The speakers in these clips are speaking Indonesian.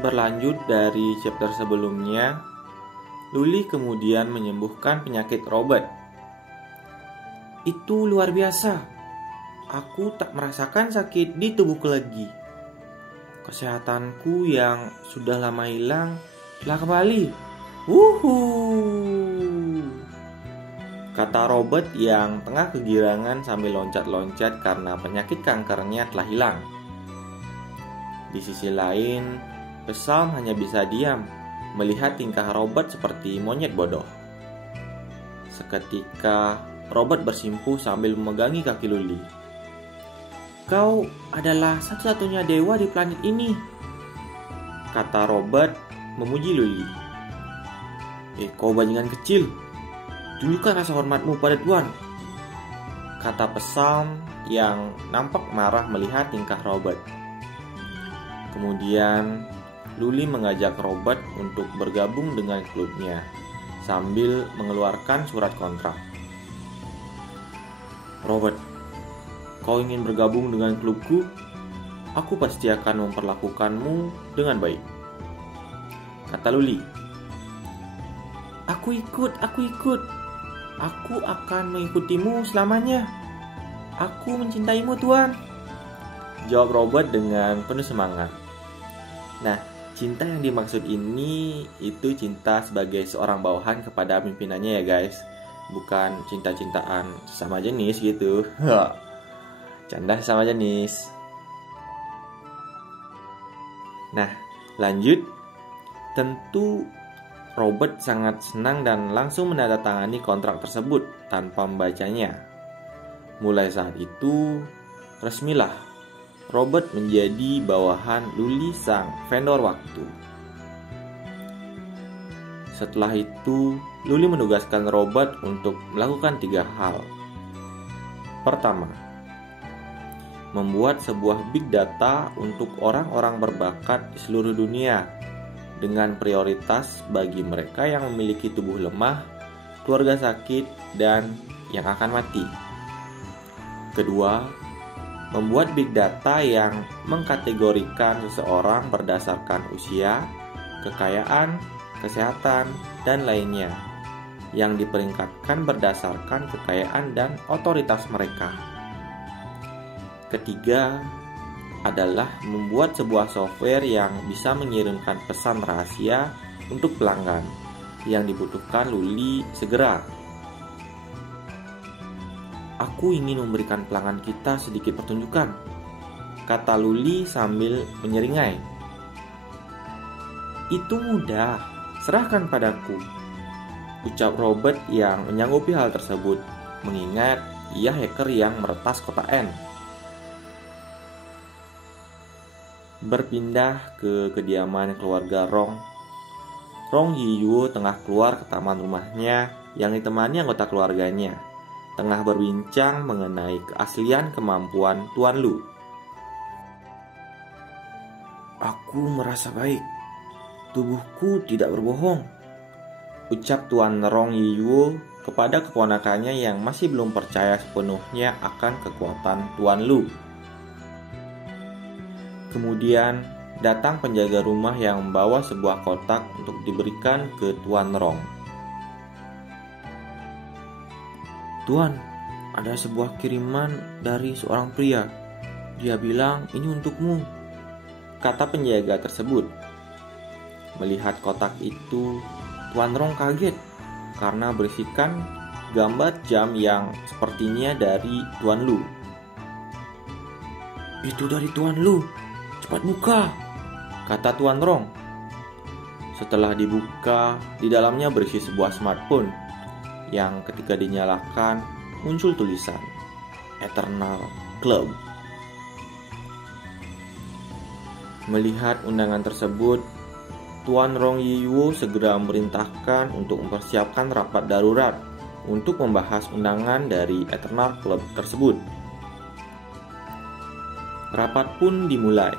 Berlanjut dari chapter sebelumnya, Luli kemudian menyembuhkan penyakit Robert. Itu luar biasa. Aku tak merasakan sakit di tubuhku lagi. Kesehatanku yang sudah lama hilang telah kembali. Wuhuu, kata Robert yang tengah kegirangan sambil loncat-loncat karena penyakit kankernya telah hilang. Di sisi lain, Psalm hanya bisa diam melihat tingkah Robert seperti monyet bodoh. Seketika Robert bersimpuh sambil memegangi kaki Luli. Kau adalah satu-satunya dewa di planet ini, kata Robert memuji Luli. Kau bajingan kecil, tunjukkan rasa hormatmu pada Tuan, kata Psalm yang nampak marah melihat tingkah Robert. Kemudian Luli mengajak Robert untuk bergabung dengan klubnya sambil mengeluarkan surat kontrak. Robert, kau ingin bergabung dengan klubku? Aku pasti akan memperlakukanmu dengan baik, kata Luli. Aku ikut. Aku akan mengikutimu selamanya. Aku mencintaimu, Tuan, jawab Robert dengan penuh semangat. Nah, cinta yang dimaksud ini itu cinta sebagai seorang bawahan kepada pimpinannya ya guys. Bukan cinta-cintaan sesama jenis gitu. Canda sesama jenis. Nah, lanjut. Tentu Robert sangat senang dan langsung menandatangani kontrak tersebut tanpa membacanya. Mulai saat itu, resmilah Robert menjadi bawahan Luli sang vendor waktu. Setelah itu, Luli menugaskan Robert untuk melakukan 3 hal. Pertama, membuat sebuah big data untuk orang-orang berbakat di seluruh dunia dengan prioritas bagi mereka yang memiliki tubuh lemah, keluarga sakit, dan yang akan mati. Kedua, membuat big data yang mengkategorikan seseorang berdasarkan usia, kekayaan, kesehatan, dan lainnya, yang diperingkatkan berdasarkan kekayaan dan otoritas mereka. Ketiga, adalah membuat sebuah software yang bisa mengirimkan pesan rahasia untuk pelanggan yang dibutuhkan Luli segera. Aku ingin memberikan pelanggan kita sedikit pertunjukan, kata Luli sambil menyeringai. Itu mudah, serahkan padaku, ucap Robert yang menyanggupi hal tersebut, mengingat ia hacker yang meretas kota N. Berpindah ke kediaman keluarga Rong Yiyuo tengah keluar ke taman rumahnya yang ditemani anggota keluarganya, tengah berbincang mengenai keaslian kemampuan Tuan Lu. Aku merasa baik, tubuhku tidak berbohong, ucap Tuan Rong Yiyuo kepada keponakannya yang masih belum percaya sepenuhnya akan kekuatan Tuan Lu. Kemudian datang penjaga rumah yang membawa sebuah kotak untuk diberikan ke Tuan Rong. Tuan, ada sebuah kiriman dari seorang pria. Dia bilang ini untukmu, kata penjaga tersebut. Melihat kotak itu, Tuan Rong kaget karena berisikan gambar jam yang sepertinya dari Tuan Lu. Itu dari Tuan Lu, cepat buka, kata Tuan Rong. Setelah dibuka, di dalamnya berisi sebuah smartphone yang ketika dinyalakan muncul tulisan Eternal Club. Melihat undangan tersebut, Tuan Rong Yiyuo segera memerintahkan untuk mempersiapkan rapat darurat untuk membahas undangan dari Eternal Club tersebut. Rapat pun dimulai,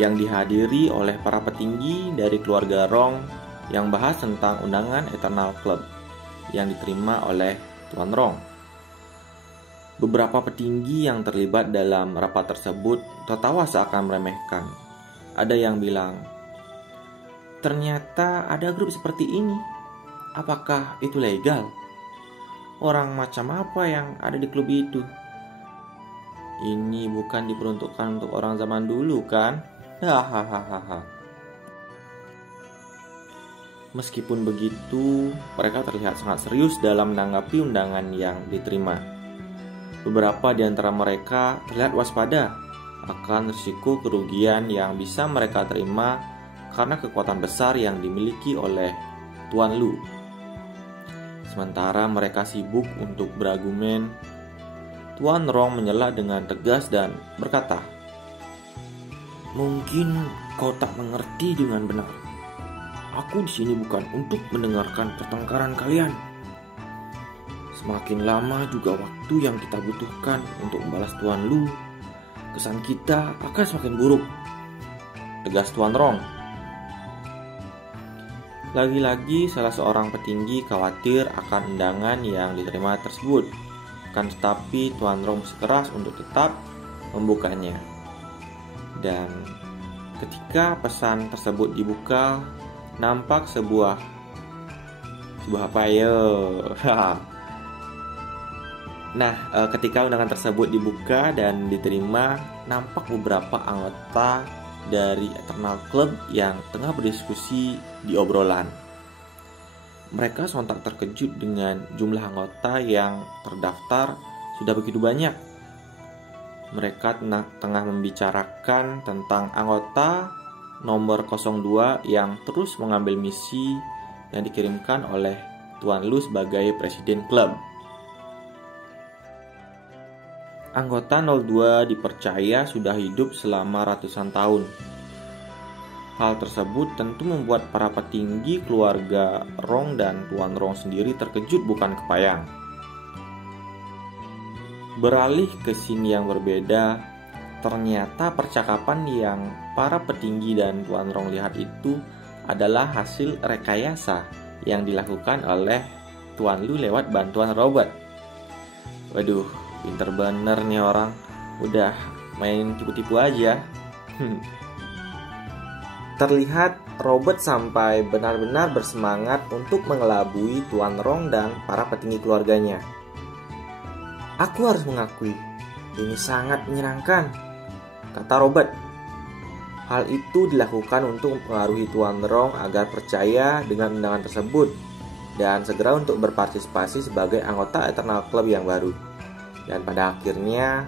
yang dihadiri oleh para petinggi dari keluarga Rong yang bahas tentang undangan Eternal Club yang diterima oleh Tuan Rong. Beberapa petinggi yang terlibat dalam rapat tersebut tertawa seakan meremehkan. Ada yang bilang, ternyata ada grup seperti ini. Apakah itu legal? Orang macam apa yang ada di klub itu? Ini bukan diperuntukkan untuk orang zaman dulu kan? Hahaha. Meskipun begitu, mereka terlihat sangat serius dalam menanggapi undangan yang diterima. Beberapa di antara mereka terlihat waspada akan risiko kerugian yang bisa mereka terima karena kekuatan besar yang dimiliki oleh Tuan Lu. Sementara mereka sibuk untuk berargumen, Tuan Rong menyela dengan tegas dan berkata, "Mungkin kau tak mengerti dengan benar. Aku di sini bukan untuk mendengarkan pertengkaran kalian. Semakin lama juga waktu yang kita butuhkan untuk membalas Tuan Lu, kesan kita akan semakin buruk," tegas Tuan Rong. Lagi-lagi salah seorang petinggi khawatir akan undangan yang diterima tersebut. Akan tetapi Tuan Rong bersikeras untuk tetap membukanya. Dan ketika pesan tersebut dibuka, nampak sebuah apa ya? Nah, ketika undangan tersebut dibuka dan diterima, nampak beberapa anggota dari Eternal Club yang tengah berdiskusi di obrolan. Mereka sontak terkejut dengan jumlah anggota yang terdaftar sudah begitu banyak. Mereka tengah membicarakan tentang anggota nomor 02 yang terus mengambil misi yang dikirimkan oleh Tuan Lu sebagai presiden klub. Anggota 02 dipercaya sudah hidup selama ratusan tahun. Hal tersebut tentu membuat para petinggi keluarga Rong dan Tuan Rong sendiri terkejut bukan kepayang. Beralih ke scene yang berbeda, ternyata percakapan yang para petinggi dan Tuan Rong lihat itu adalah hasil rekayasa yang dilakukan oleh Tuan Lu lewat bantuan Robert. Waduh, pinter bener nih orang, udah main tipu-tipu aja. Terlihat Robert sampai benar-benar bersemangat untuk mengelabui Tuan Rong dan para petinggi keluarganya. "Aku harus mengakui, ini sangat menyenangkan," kata Robert. Hal itu dilakukan untuk mempengaruhi Tuan Rong agar percaya dengan undangan tersebut dan segera untuk berpartisipasi sebagai anggota Eternal Club yang baru. Dan pada akhirnya,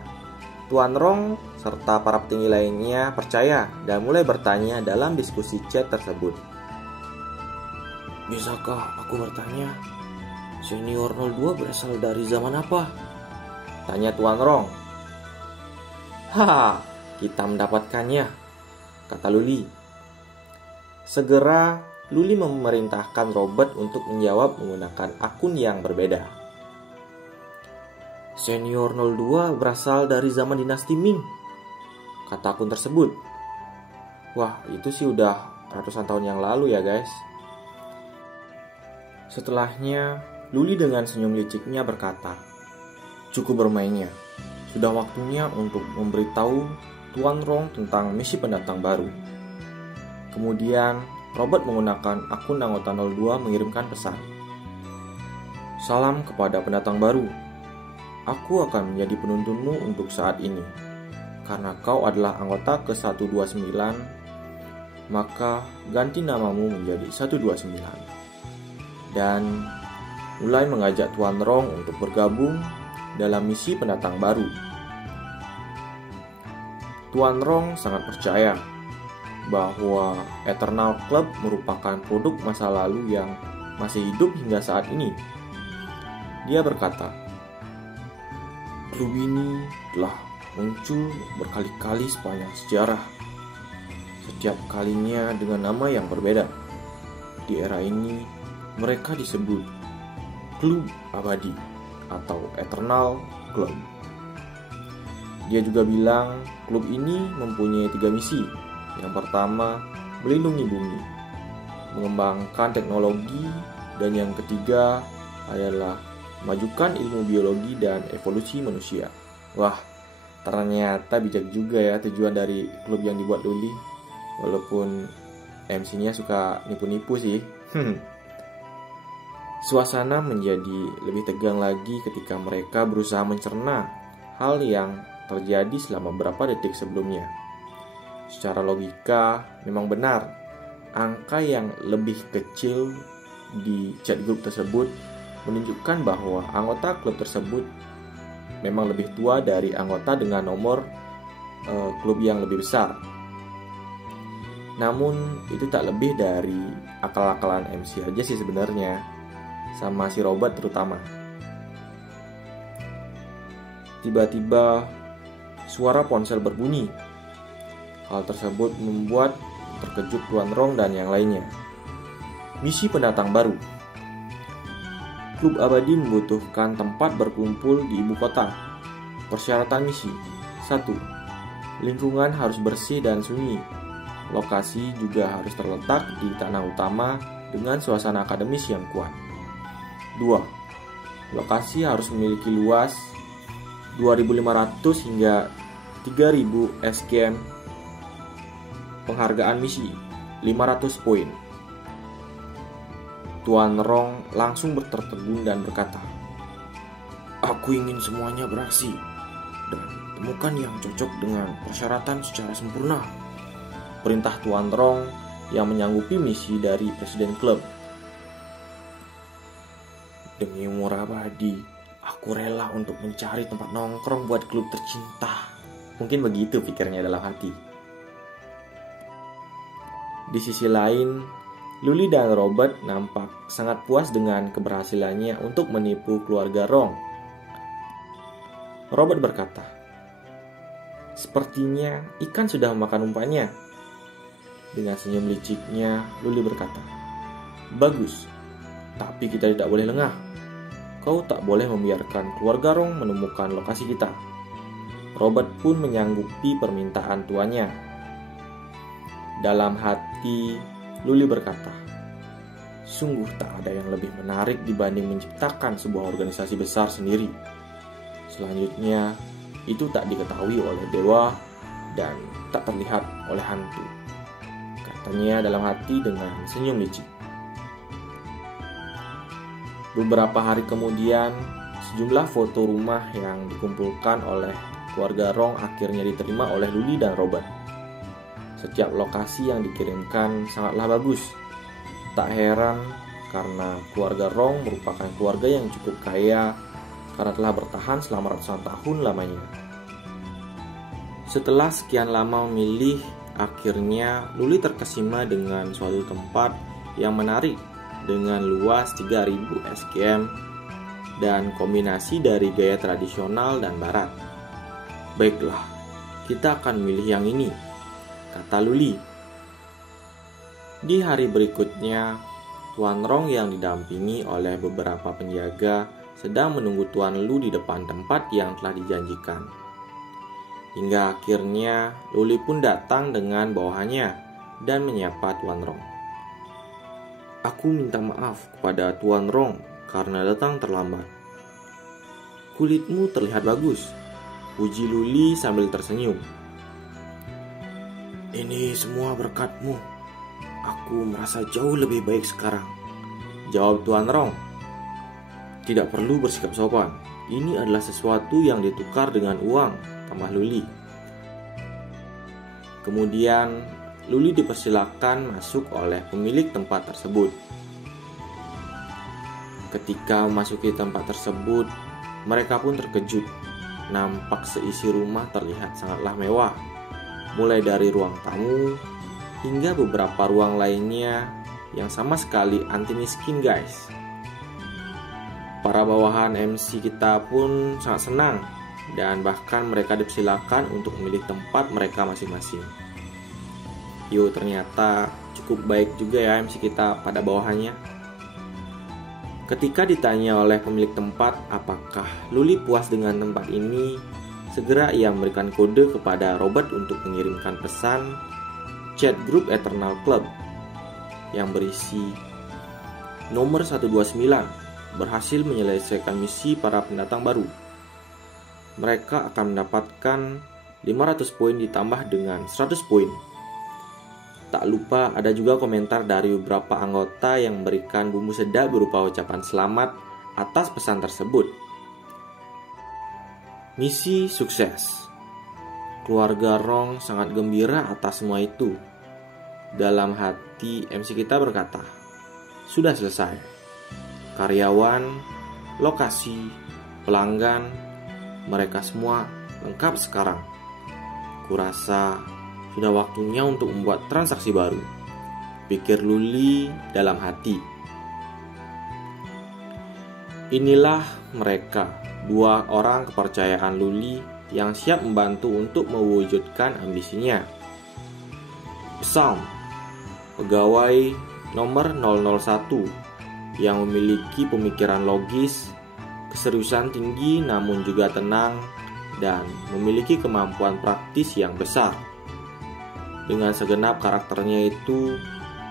Tuan Rong serta para petinggi lainnya percaya dan mulai bertanya dalam diskusi chat tersebut. "Bisakah aku bertanya, Senior 02 berasal dari zaman apa?" tanya Tuan Rong. "Haha, kita mendapatkannya," kata Luli. Segera, Luli memerintahkan Robert untuk menjawab menggunakan akun yang berbeda. "Senior 02 berasal dari zaman dinasti Ming," kata akun tersebut. Wah, itu sih udah ratusan tahun yang lalu ya guys. Setelahnya, Luli dengan senyum liciknya berkata, "Cukup bermainnya. Sudah waktunya untuk memberitahu Tuan Rong tentang misi pendatang baru." Kemudian, Robert menggunakan akun anggota 02 mengirimkan pesan. "Salam kepada pendatang baru. Aku akan menjadi penuntunmu untuk saat ini. Karena kau adalah anggota ke-129, maka ganti namamu menjadi 129. Dan mulai mengajak Tuan Rong untuk bergabung dalam misi pendatang baru." Tuan Rong sangat percaya bahwa Eternal Club merupakan produk masa lalu yang masih hidup hingga saat ini. Dia berkata, "Klub ini telah muncul berkali-kali sepanjang sejarah, setiap kalinya dengan nama yang berbeda. Di era ini, mereka disebut Klub Abadi atau Eternal Club." Dia juga bilang klub ini mempunyai 3 misi. Yang pertama, melindungi bumi, mengembangkan teknologi, dan yang ketiga adalah memajukan ilmu biologi dan evolusi manusia. Wah, ternyata bijak juga ya tujuan dari klub yang dibuat Luli. Walaupun MC-nya suka nipu-nipu sih. Suasana menjadi lebih tegang lagi ketika mereka berusaha mencerna hal yang terjadi selama beberapa detik sebelumnya. Secara logika, memang benar, angka yang lebih kecil di chat grup tersebut menunjukkan bahwa anggota klub tersebut memang lebih tua dari anggota dengan nomor klub yang lebih besar. Namun itu tak lebih dari akal-akalan MC aja sih sebenarnya, sama si Robert terutama. Tiba-tiba suara ponsel berbunyi. Hal tersebut membuat terkejut Tuan Rong dan yang lainnya. Misi pendatang baru. Klub Abadi membutuhkan tempat berkumpul di ibu kota. Persyaratan misi: 1. Lingkungan harus bersih dan sunyi. Lokasi juga harus terletak di tanah utama dengan suasana akademis yang kuat. 2. Lokasi harus memiliki luas 2.500 hingga 3.000 SKM. Penghargaan misi 500 poin. Tuan Rong langsung tertegun dan berkata, "Aku ingin semuanya beraksi dan temukan yang cocok dengan persyaratan secara sempurna." Perintah Tuan Rong yang menyanggupi misi dari Presiden Klub. "Demi umur abadi, aku rela untuk mencari tempat nongkrong buat klub tercinta." Mungkin begitu pikirnya dalam hati. Di sisi lain, Luli dan Robert nampak sangat puas dengan keberhasilannya untuk menipu keluarga Rong. Robert berkata, "Sepertinya ikan sudah memakan umpannya." Dengan senyum liciknya, Luli berkata, "Bagus, tapi kita tidak boleh lengah. Kau tak boleh membiarkan keluarga Rong menemukan lokasi kita." Robert pun menyanggupi permintaan tuannya. Dalam hati, Luli berkata, "Sungguh tak ada yang lebih menarik dibanding menciptakan sebuah organisasi besar sendiri. Selanjutnya, itu tak diketahui oleh dewa dan tak terlihat oleh hantu," katanya dalam hati dengan senyum licik. Beberapa hari kemudian, sejumlah foto rumah yang dikumpulkan oleh keluarga Rong akhirnya diterima oleh Luli dan Robert. Setiap lokasi yang dikirimkan sangatlah bagus. Tak heran karena keluarga Rong merupakan keluarga yang cukup kaya karena telah bertahan selama ratusan tahun lamanya. Setelah sekian lama memilih, akhirnya Luli terkesima dengan suatu tempat yang menarik dengan luas 3.000 SKM dan kombinasi dari gaya tradisional dan barat. "Baiklah, kita akan memilih yang ini," kata Luli. Di hari berikutnya, Tuan Rong yang didampingi oleh beberapa penjaga sedang menunggu Tuan Lu di depan tempat yang telah dijanjikan. Hingga akhirnya Luli pun datang dengan bawahannya dan menyapa Tuan Rong. "Aku minta maaf kepada Tuan Rong karena datang terlambat." "Kulitmu terlihat bagus," puji Luli sambil tersenyum. "Ini semua berkatmu. Aku merasa jauh lebih baik sekarang," jawab Tuan Rong. "Tidak perlu bersikap sopan. Ini adalah sesuatu yang ditukar dengan uang," tambah Luli. Kemudian Luli dipersilakan masuk oleh pemilik tempat tersebut. Ketika memasuki tempat tersebut, mereka pun terkejut. Nampak seisi rumah terlihat sangatlah mewah, mulai dari ruang tamu hingga beberapa ruang lainnya yang sama sekali anti miskin, guys. Para bawahan MC kita pun sangat senang dan bahkan mereka dipersilakan untuk memilih tempat mereka masing-masing. Yo, ternyata cukup baik juga ya MC kita pada bawahannya. Ketika ditanya oleh pemilik tempat apakah Luli puas dengan tempat ini, segera ia memberikan kode kepada Robert untuk mengirimkan pesan chat grup Eternal Club yang berisi nomor 129 berhasil menyelesaikan misi para pendatang baru. Mereka akan mendapatkan 500 poin ditambah dengan 100 poin. Tak lupa ada juga komentar dari beberapa anggota yang memberikan bumbu sedap berupa ucapan selamat atas pesan tersebut. Misi sukses. Keluarga Rong sangat gembira atas semua itu. Dalam hati MC kita berkata, sudah selesai. Karyawan, lokasi, pelanggan, mereka semua lengkap sekarang. Kurasa sudah waktunya untuk membuat transaksi baru, pikir Luli dalam hati. Inilah mereka, 2 orang kepercayaan Luli yang siap membantu untuk mewujudkan ambisinya. Psalm, pegawai nomor 001 yang memiliki pemikiran logis, keseriusan tinggi namun juga tenang, dan memiliki kemampuan praktis yang besar. Dengan segenap karakternya itu,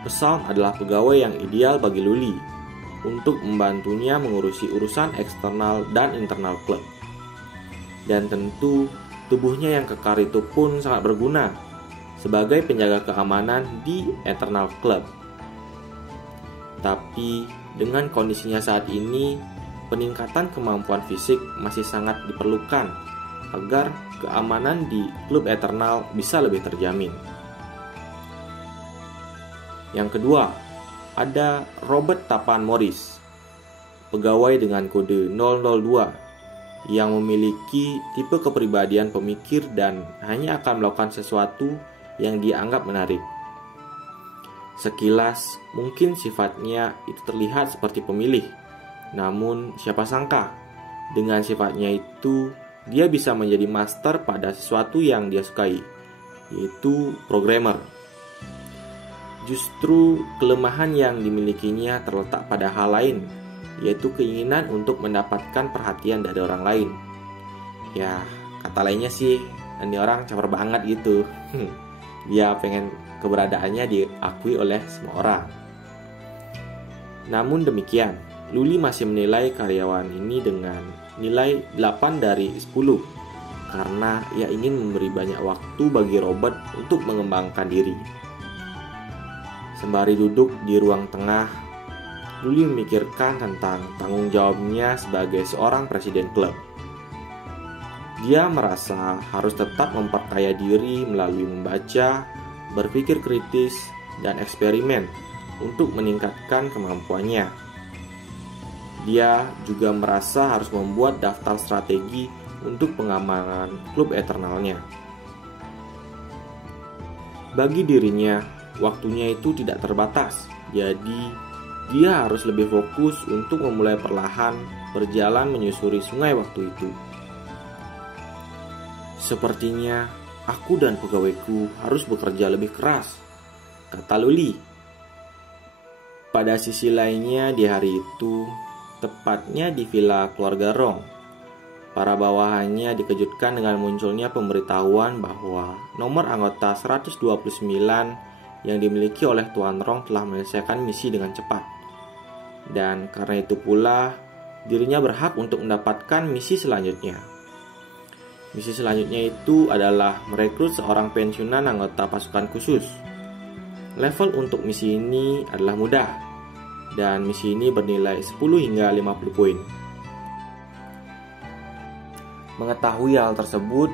Psalm adalah pegawai yang ideal bagi Luli untuk membantunya mengurusi urusan eksternal dan internal klub. Dan tentu, tubuhnya yang kekar itu pun sangat berguna sebagai penjaga keamanan di internal klub. Tapi, dengan kondisinya saat ini, peningkatan kemampuan fisik masih sangat diperlukan agar keamanan di klub Eternal bisa lebih terjamin. Yang kedua, ada Robert Tapan Morris, pegawai dengan kode 002 yang memiliki tipe kepribadian pemikir dan hanya akan melakukan sesuatu yang dianggap menarik. Sekilas, mungkin sifatnya itu terlihat seperti pemilih, namun siapa sangka, dengan sifatnya itu, dia bisa menjadi master pada sesuatu yang dia sukai, yaitu programmer. Justru kelemahan yang dimilikinya terletak pada hal lain, yaitu keinginan untuk mendapatkan perhatian dari orang lain. Ya, kata lainnya sih, ini orang caper banget gitu. Dia pengen keberadaannya diakui oleh semua orang. Namun demikian, Luli masih menilai karyawan ini dengan nilai 8 dari 10 karena ia ingin memberi banyak waktu bagi Robert untuk mengembangkan diri. Sembari duduk di ruang tengah, Luli memikirkan tentang tanggung jawabnya sebagai seorang presiden klub. Dia merasa harus tetap memperkaya diri melalui membaca, berpikir kritis, dan eksperimen untuk meningkatkan kemampuannya. Dia juga merasa harus membuat daftar strategi untuk pengamanan klub Eternalnya. Bagi dirinya, waktunya itu tidak terbatas, jadi dia harus lebih fokus untuk memulai perlahan berjalan menyusuri sungai waktu itu. Sepertinya aku dan pegawaiku harus bekerja lebih keras, kata Luli. Pada sisi lainnya di hari itu, tepatnya di villa keluarga Rong, para bawahannya dikejutkan dengan munculnya pemberitahuan bahwa nomor anggota 129 yang dimiliki oleh Tuan Rong telah menyelesaikan misi dengan cepat. Dan karena itu pula, dirinya berhak untuk mendapatkan misi selanjutnya. Misi selanjutnya itu adalah merekrut seorang pensiunan anggota pasukan khusus. Level untuk misi ini adalah mudah, dan misi ini bernilai 10 hingga 50 poin. Mengetahui hal tersebut,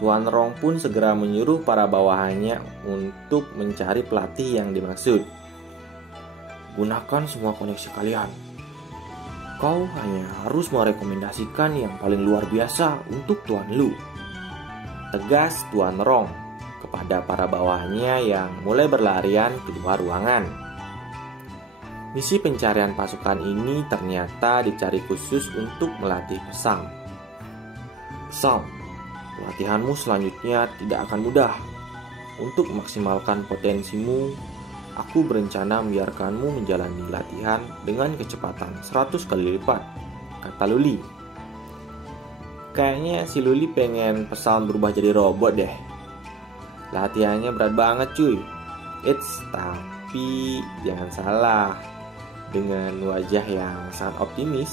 Tuan Rong pun segera menyuruh para bawahannya untuk mencari pelatih yang dimaksud. Gunakan semua koneksi kalian. Kau hanya harus merekomendasikan yang paling luar biasa untuk Tuan Lu, tegas Tuan Rong kepada para bawahannya yang mulai berlarian keluar ruangan. Misi pencarian pasukan ini ternyata dicari khusus untuk melatih Psalm. Psalm, latihanmu selanjutnya tidak akan mudah. Untuk memaksimalkan potensimu, aku berencana membiarkanmu menjalani latihan dengan kecepatan 100 kali lipat, kata Luli. Kayaknya si Luli pengen Psalm berubah jadi robot deh. Latihannya berat banget cuy. Tapi jangan salah. Dengan wajah yang sangat optimis,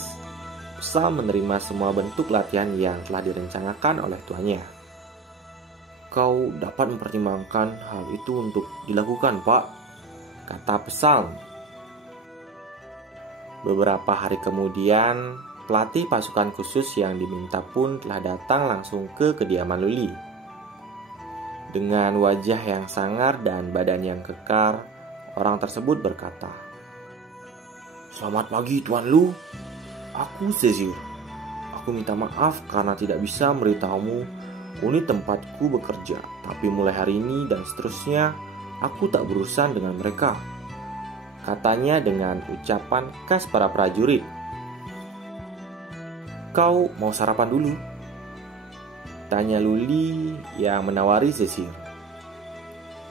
Psalm menerima semua bentuk latihan yang telah direncanakan oleh tuannya. Kau dapat mempertimbangkan hal itu untuk dilakukan, Pak, kata Psalm. Beberapa hari kemudian, pelatih pasukan khusus yang diminta pun telah datang langsung ke kediaman Luli. Dengan wajah yang sangar dan badan yang kekar, orang tersebut berkata, "Selamat pagi, Tuan Lu. Aku Zezir. Aku minta maaf karena tidak bisa memberitahumu unit tempatku bekerja. Tapi mulai hari ini dan seterusnya, aku tak berurusan dengan mereka," katanya dengan ucapan khas para prajurit. "Kau mau sarapan dulu?" tanya Luli yang menawari Zezir.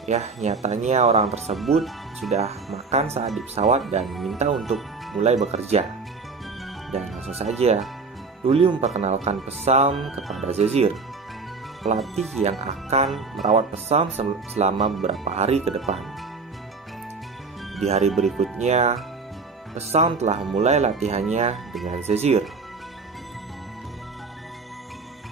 Ya, nyatanya orang tersebut sudah makan saat di pesawat dan minta untuk mulai bekerja. Dan langsung saja, Luli memperkenalkan Psalm kepada Zezir, pelatih yang akan merawat Psalm selama beberapa hari ke depan. Di hari berikutnya, Psalm telah memulai latihannya dengan Zezir.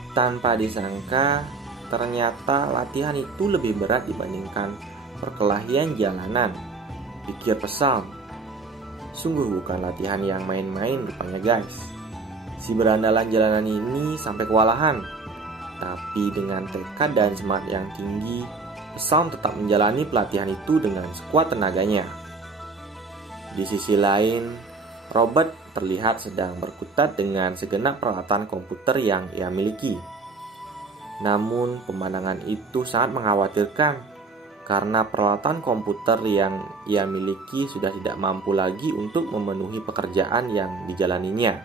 Tanpa disangka, ternyata latihan itu lebih berat dibandingkan perkelahian jalanan, pikir Psalm. Sungguh bukan latihan yang main-main rupanya, guys. Si berandalan jalanan ini sampai kewalahan. Tapi dengan tekad dan semangat yang tinggi, Psalm tetap menjalani pelatihan itu dengan sekuat tenaganya. Di sisi lain, Robert terlihat sedang berkutat dengan segenap peralatan komputer yang ia miliki. Namun, pemandangan itu sangat mengkhawatirkan karena peralatan komputer yang ia miliki sudah tidak mampu lagi untuk memenuhi pekerjaan yang dijalaninya.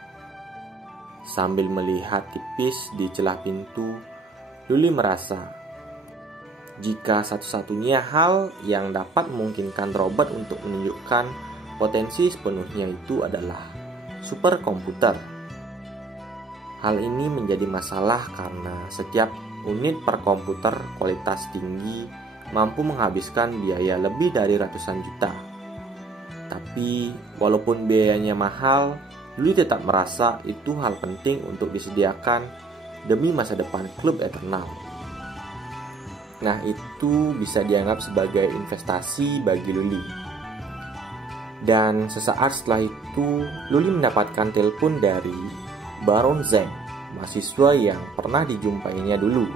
Sambil melihat tipis di celah pintu, Luli merasa jika satu-satunya hal yang dapat memungkinkan Robert untuk menunjukkan potensi sepenuhnya itu adalah superkomputer. Hal ini menjadi masalah karena setiap unit perkomputer kualitas tinggi mampu menghabiskan biaya lebih dari ratusan juta. Tapi walaupun biayanya mahal, Luli tetap merasa itu hal penting untuk disediakan demi masa depan klub Eternal. Nah, itu bisa dianggap sebagai investasi bagi Luli. Dan sesaat setelah itu, Luli mendapatkan telepon dari Baron Zeng, mahasiswa yang pernah dijumpainya dulu.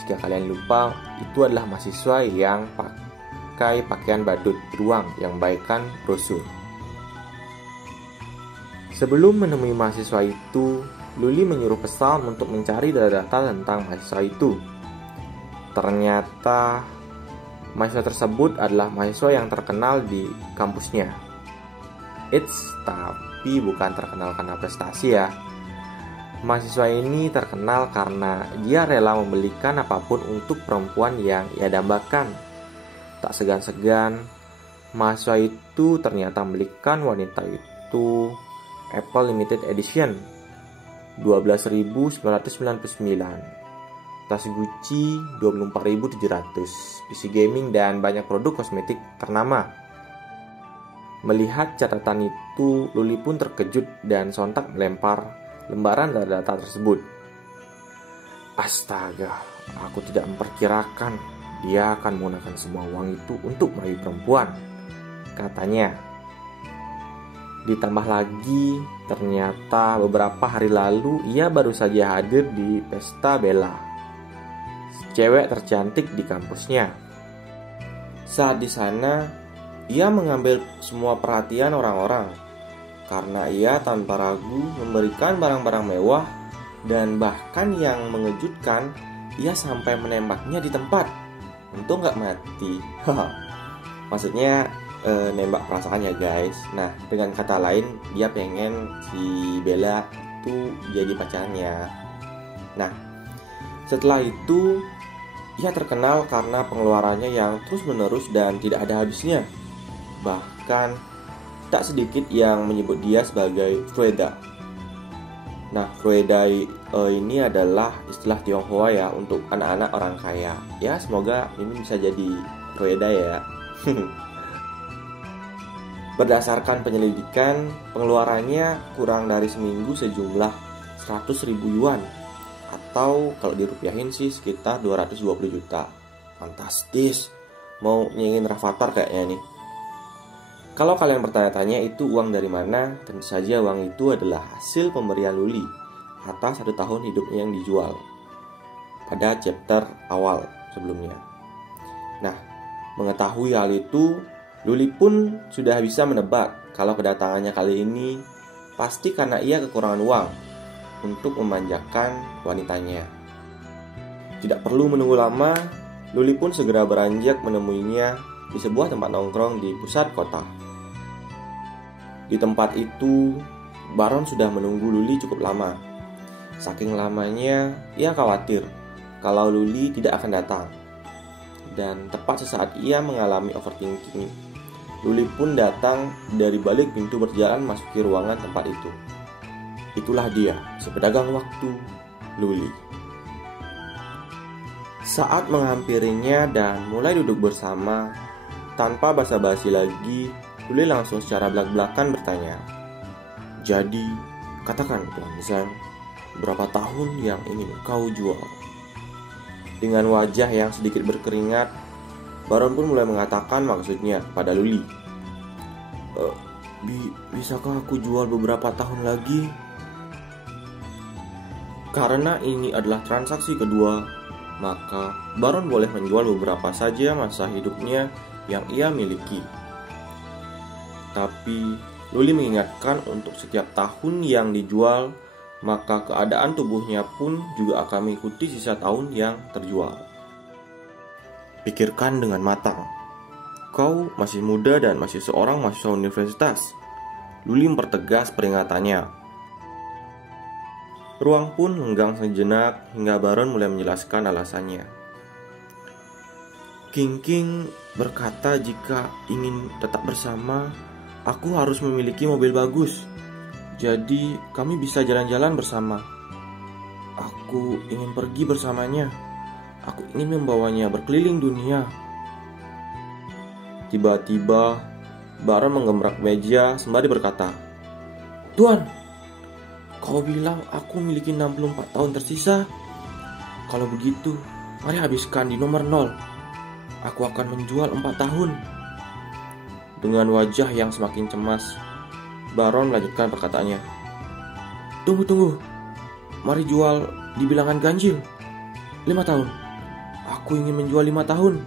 Jika kalian lupa, itu adalah mahasiswa yang pakai pakaian badut beruang yang bagaikan brosur. Sebelum menemui mahasiswa itu, Luli menyuruh Psalm untuk mencari data tentang mahasiswa itu. Ternyata mahasiswa tersebut adalah mahasiswa yang terkenal di kampusnya. Tapi bukan terkenal karena prestasi ya. Mahasiswa ini terkenal karena dia rela membelikan apapun untuk perempuan yang ia dambakan. Tak segan-segan, mahasiswa itu ternyata membelikan wanita itu Apple Limited Edition 12.999, tas Gucci 24.700, PC gaming dan banyak produk kosmetik ternama. Melihat catatan itu, Luli pun terkejut dan sontak melempar lembaran data tersebut. Astaga, aku tidak memperkirakan dia akan menggunakan semua uang itu untuk merayu perempuan, katanya. Ditambah lagi, ternyata beberapa hari lalu ia baru saja hadir di pesta Bella, cewek tercantik di kampusnya. Saat di sana, ia mengambil semua perhatian orang-orang karena ia tanpa ragu memberikan barang-barang mewah, dan bahkan yang mengejutkan, ia sampai menembaknya di tempat. Untung gak mati. Maksudnya nembak perasaannya, guys. Nah, dengan kata lain, dia pengen si Bella itu jadi pacarnya. Nah, setelah itu ia terkenal karena pengeluarannya yang terus-menerus dan tidak ada habisnya. Bahkan tak sedikit yang menyebut dia sebagai Frueda. Nah, Frueda ini adalah istilah Tionghoa ya untuk anak-anak orang kaya. Ya, semoga ini bisa jadi Frueda ya. Berdasarkan penyelidikan, pengeluarannya kurang dari seminggu sejumlah 100.000 yuan atau kalau dirupiahin sih sekitar 220 juta. Fantastis, mau nyenengin Rafathar kayaknya nih. Kalau kalian bertanya-tanya itu uang dari mana, tentu saja uang itu adalah hasil pemberian Luli atas 1 tahun hidupnya yang dijual pada chapter awal sebelumnya. Nah, mengetahui hal itu, Luli pun sudah bisa menebak kalau kedatangannya kali ini pasti karena ia kekurangan uang untuk memanjakan wanitanya. Tidak perlu menunggu lama, Luli pun segera beranjak menemuinya di sebuah tempat nongkrong di pusat kota. Di tempat itu, Baron sudah menunggu Luli cukup lama. Saking lamanya, ia khawatir kalau Luli tidak akan datang. Dan tepat sesaat ia mengalami overthinking, Luli pun datang dari balik pintu berjalan masuki ruangan tempat itu. Itulah dia, si pedagang waktu, Luli. Saat menghampirinya dan mulai duduk bersama, tanpa basa-basi lagi, Luli langsung secara belak-belakan bertanya, "Jadi, katakan Tuan Zhang, berapa tahun yang ingin kau jual?" Dengan wajah yang sedikit berkeringat, Baron pun mulai mengatakan maksudnya pada Luli. Bisakah aku jual beberapa tahun lagi? Karena ini adalah transaksi kedua, maka Baron boleh menjual beberapa saja masa hidupnya yang ia miliki. Tapi Luli mengingatkan untuk setiap tahun yang dijual, maka keadaan tubuhnya pun juga akan mengikuti sisa tahun yang terjual. Pikirkan dengan matang. Kau masih muda dan masih seorang mahasiswa universitas. Luli mempertegas peringatannya. Ruang pun lenggang sejenak hingga Baron mulai menjelaskan alasannya. King berkata jika ingin tetap bersama, aku harus memiliki mobil bagus. Jadi kami bisa jalan-jalan bersama. Aku ingin pergi bersamanya. Aku ingin membawanya berkeliling dunia. Tiba-tiba Baron menggebrak meja sembari berkata, "Tuan, kau bilang aku memiliki 64 tahun tersisa. Kalau begitu, mari habiskan di nomor 0. Aku akan menjual 4 tahun. Dengan wajah yang semakin cemas, Baron melanjutkan perkataannya. Tunggu. Mari jual di bilangan ganjil. 5 tahun. Aku ingin menjual 5 tahun.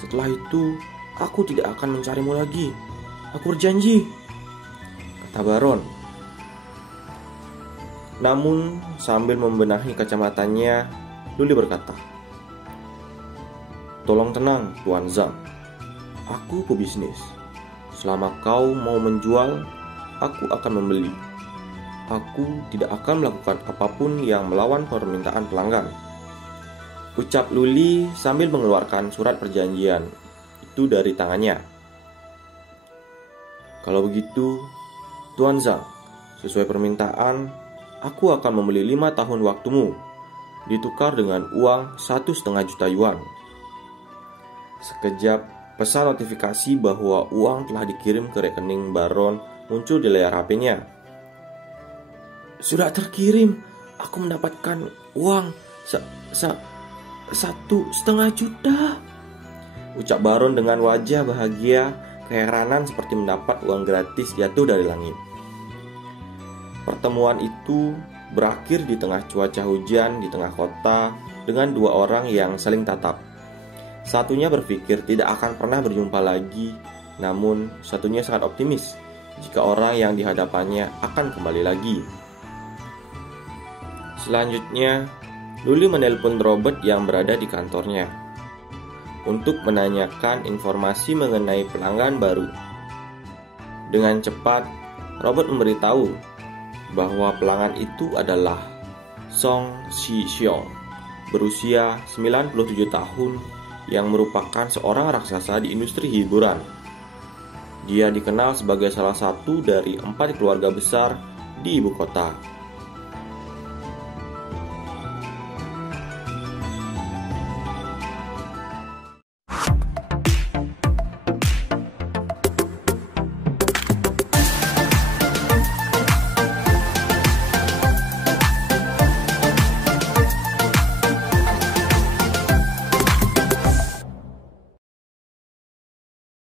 Setelah itu, aku tidak akan mencarimu lagi. Aku berjanji, kata Baron. Namun, sambil membenahi kacamatanya, Luli berkata, "Tolong tenang, Tuan Zhang. Aku pebisnis. Selama kau mau menjual, aku akan membeli. Aku tidak akan melakukan apapun yang melawan permintaan pelanggan," ucap Luli sambil mengeluarkan surat perjanjian itu dari tangannya. "Kalau begitu, Tuan Zhang, sesuai permintaan, aku akan membeli 5 tahun waktumu, ditukar dengan uang 1,5 juta yuan." Sekejap, pesan notifikasi bahwa uang telah dikirim ke rekening Baron muncul di layar HP-nya. "Sudah terkirim, aku mendapatkan uang 1,5 juta," ucap Baron dengan wajah bahagia, keheranan seperti mendapat uang gratis jatuh dari langit. Pertemuan itu berakhir di tengah cuaca hujan di tengah kota dengan 2 orang yang saling tatap. Satunya berpikir tidak akan pernah berjumpa lagi, namun satunya sangat optimis jika orang yang dihadapannya akan kembali lagi. Selanjutnya, Luli menelpon Robert yang berada di kantornya untuk menanyakan informasi mengenai pelanggan baru. Dengan cepat, Robert memberitahu bahwa pelanggan itu adalah Song Shixiong, berusia 97 tahun, yang merupakan seorang raksasa di industri hiburan. Dia dikenal sebagai salah satu dari 4 keluarga besar di ibu kota.